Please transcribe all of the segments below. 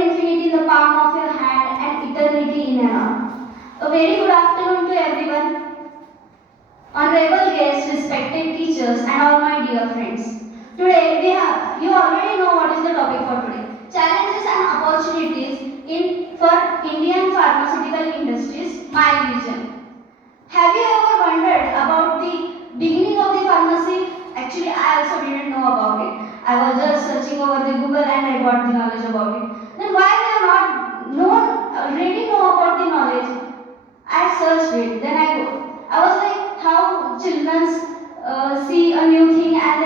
infinity in the palm of your hand, and eternity in an arm. A very good afternoon to everyone, honorable guests, respected teachers, and all my dear friends. Today you already know what is the topic for today. Challenges and opportunities for Indian pharmaceutical industries, my vision. Have you ever wondered about the beginning of the pharmacy? Actually, I also didn't know about it. I was just searching over the Google and I got the knowledge about it. Then why we are not already know about the knowledge? I searched it. Then I was like, how children see a new thing and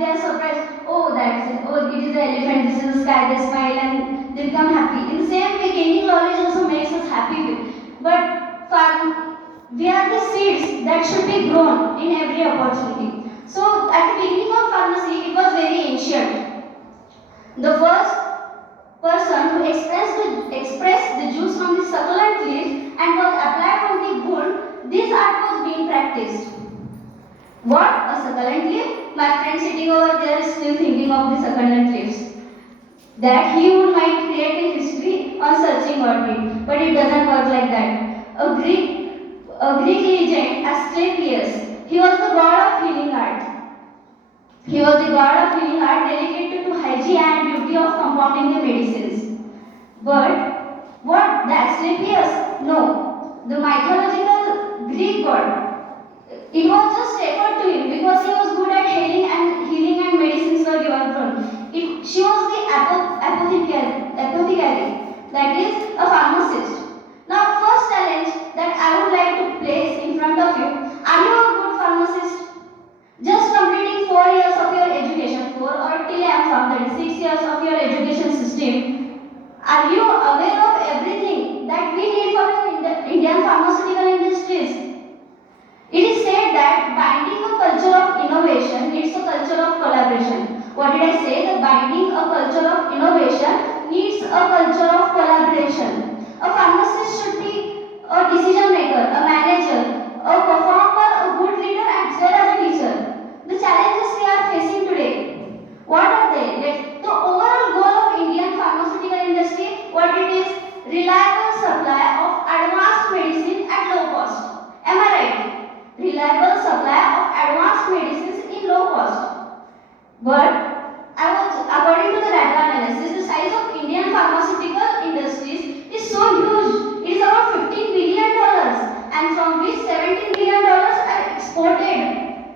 they are surprised. Oh, that's it. Oh, it is the elephant. This is the sky. They smile and they become happy. In the same way, gaining knowledge also makes us happy. But we are the seeds that should be grown in every opportunity. So at the beginning of pharmacy, it was very ancient. The first person who expressed the juice from the succulent leaves and was applied on the wound, this art was being practiced. What? A succulent leaf? My friend sitting over there is still thinking of the succulent leaves. That he might create a history on searching about it, but it doesn't work like that. A Greek legend, Asclepius, he was the god of healing art. He was the god of healing art dedicated to hygiene and duty of compounding the medicines. But what? The Asclepius? No. The mythological Greek god. It was just referred to him because he was good at healing and medicines were given from him. She was the apothecary, that is a pharmacist. Now, first challenge that I would like to place in front of you: are you a good pharmacist? Just completing 4 years of your education, 4 or till I am from 36 years of your education system, are you aware of everything that we need for the Indian pharmaceutical industries? It is said that binding a culture of innovation needs a culture of collaboration. What did I say? That binding a culture of innovation needs a culture of collaboration. A pharmacist should be a decision maker, a manager, a performer, a good leader, as well as a teacher. The challenges we are facing today, what are they? The overall goal of Indian pharmaceutical industry, what it is? Reliable supply of advanced medicine at low cost. Am I right? Reliable supply of advanced medicines in low cost. But according to the data analysis, the size of Indian pharmaceutical industries is so huge. It is around $15 billion, and from which $17 billion are exported.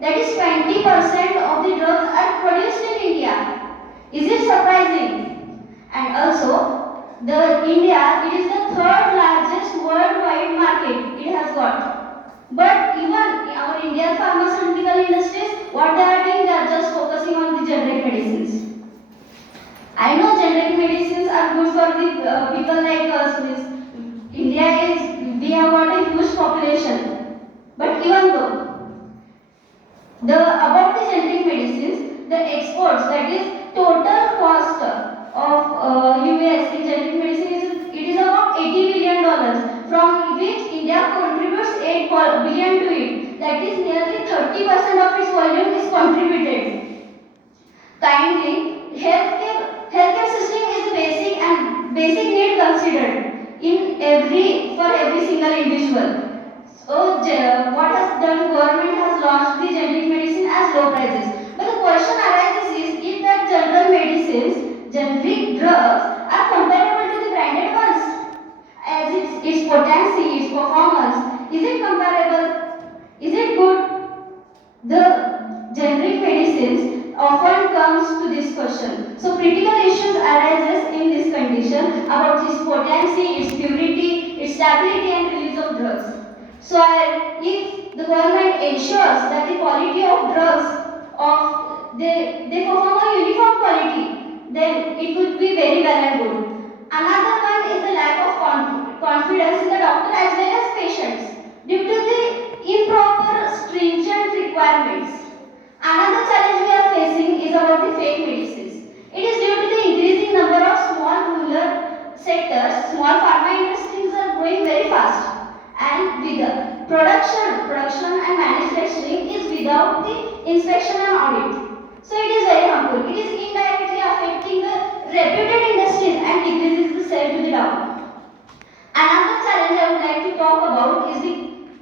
That is 20% of the drugs are produced in India. Is it surprising? And also, India, it is the third largest worldwide market it has got. But even our Indian pharmaceutical industries, what they are doing, they are just focusing on the generic medicines. I know generic medicines are good for the people like us. We have got a huge population. But even though, about the generic medicines, the exports, that is total cost of US in generic medicine it is about $80 billion, from which India contributes $8 billion to it. That is nearly 30% of its volume is contributed. Kindly, healthcare system is basic need considered for every single individual. So what has done? Government has launched the generic medicine as low prices. But the question arises is, if that general medicines, generic drugs are comparable to the branded ones, as its potency, its performance, is it comparable? Is it good? The generic medicines often comes to this question. So critical issues arises in this condition about its potency, its purity, its stability and release of drugs. So if the government ensures that the quality of drugs they perform a uniform quality, then it would be very well and good. Another one is the lack of confidence in the doctor as well as patients due to the improper stringent requirements. Another challenge we are facing is about the fake medicines. It is due to the increasing number of small rural sectors. Small pharma industries are growing very fast, and with the production and manufacturing is without the inspection and audit. So it is very harmful. It is indirectly affecting the reputed industries and decreases the down. Another challenge I would like to talk about is the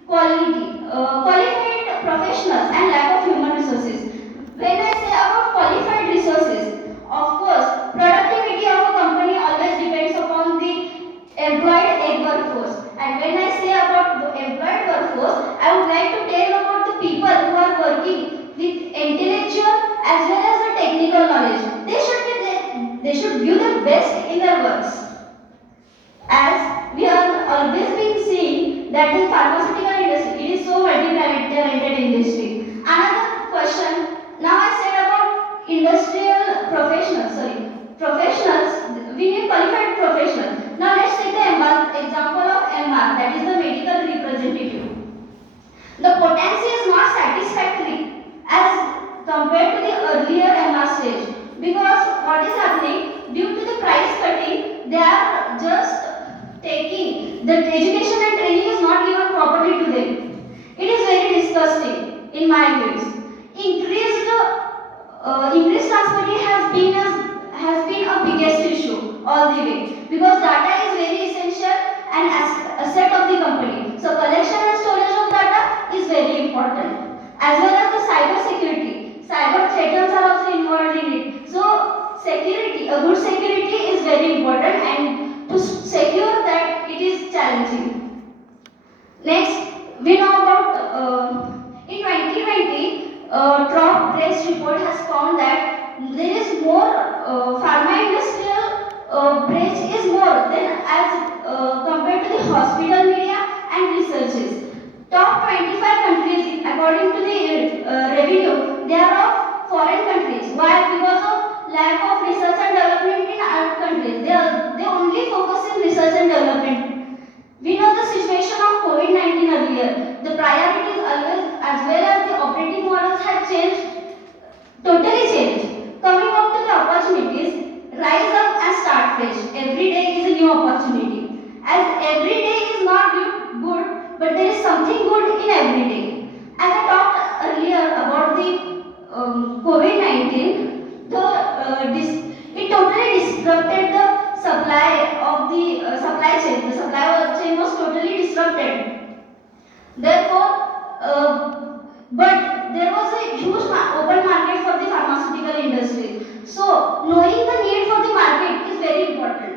qualified professionals and lack of human resources. When I say about qualified resources, of course, productivity of a company always depends upon the employed workforce. And when I say about the employed workforce, I would like to tell about the people who are working with intellectual as well as the technical knowledge. They should give the best in their works. As we are always been seeing that the pharmaceutical industry it is so multi-talented industry. Another question. Now I said about industrial professionals. Sorry, professionals. We need qualified professionals. Now let's take the example of MR, that is the medical representative. The potency is not satisfactory as compared to the earlier MR stage because what is happening due to the price cutting, they are just taking the education and training is not given properly to them. It is very disgusting in my views. Increased transparency has been a biggest issue all the way because data is very essential and asset of the company. So collection and storage of data is very important as well as the cyber security. Cyber threats are also involved in it. So security, a good security is very important and to secure that it is challenging. Next, we know about in 2020, Drop Press report has found that there is more pharma industrial breach is more than as compared to the hospital media and researches. Top 25 countries, according to the revenue, they are of foreign countries. Why? Because of lack of research and development in our countries. They only focus in research and development. We know the situation of COVID-19 earlier. The priorities always as well as the operating models have changed, totally changed. Coming up to the opportunities, rise up and start fresh. Every day is a new opportunity. As every day is not good, but there is something good in every day. As I talked earlier about the COVID-19, it totally disrupted the supply of the supply chain. The supply chain was totally disrupted. Therefore, but there was a huge open market for the pharmaceutical industry. So, knowing the need for the market is very important.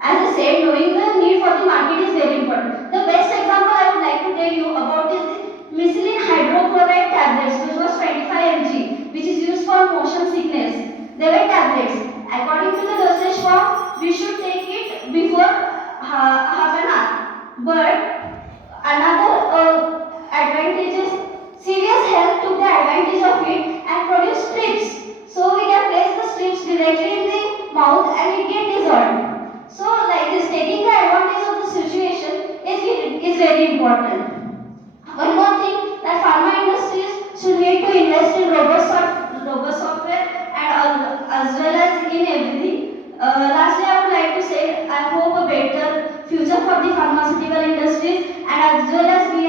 As I said, knowing the need for the market is very important. The best example I would like to tell you about is the methylene hydrochloride tablets, which was 25 mg, which is used for motion sickness. They were tablets. According to the dosage form, we should take it before half an hour. But another advantage is serious health took the advantage of it and produced strips. So we can place the strips directly in the mouth and it gets dissolved. So like this, taking the advantage of the situation is very important. One more thing that pharma industries should need to invest in robust software and as well as in everything. Lastly, I would like to say I hope a better future for the pharmaceutical industries and as well as we